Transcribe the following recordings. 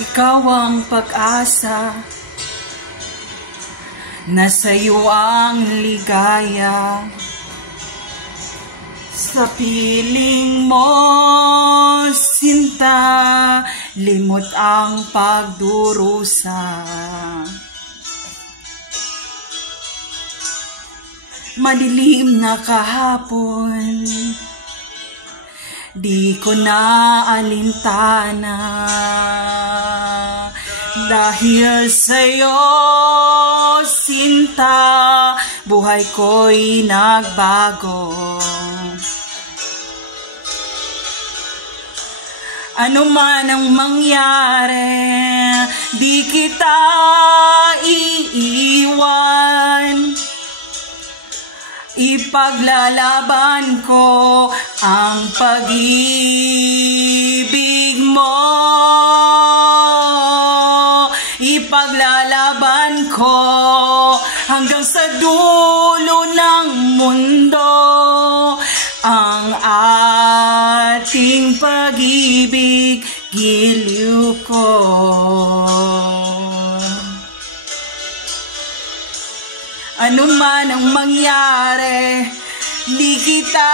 Ikaw ang pag-asa, nasa'yo ang ligaya. Sa piling mo, sinta, limot ang pagdurusa. Madilim na kahapon, di ko na alintana. Dahil sa'yo, sinta, buhay ko'y nagbago. Ano man ang mangyari, di kita iiwan. Ipaglalaban ko ang pag-ibig mo. Ipaglalaban ko hanggang sa dulo ng mundo ang ating pag-ibig, giliw ko. Ano man ang mangyari, di kita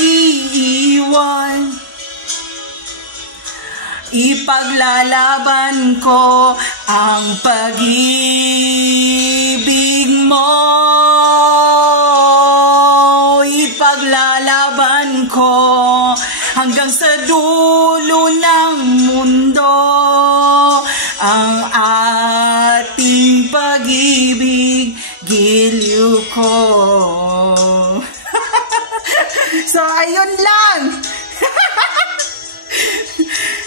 iiwan. Ipaglalaban ko ang pag-ibig mo. Ipaglalaban ko hanggang sa dulo ng mundo ang ating pag-ibig, giliw ko. So, ayun lang.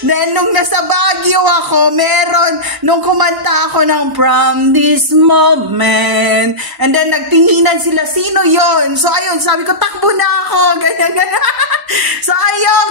Then, nung nasa Baguio ako, nung kumanta ako ng From This Moment, and then nagtinginan sila, sino yon? So, ayun, sabi ko, takbo na ako, ganyan. So, ayun.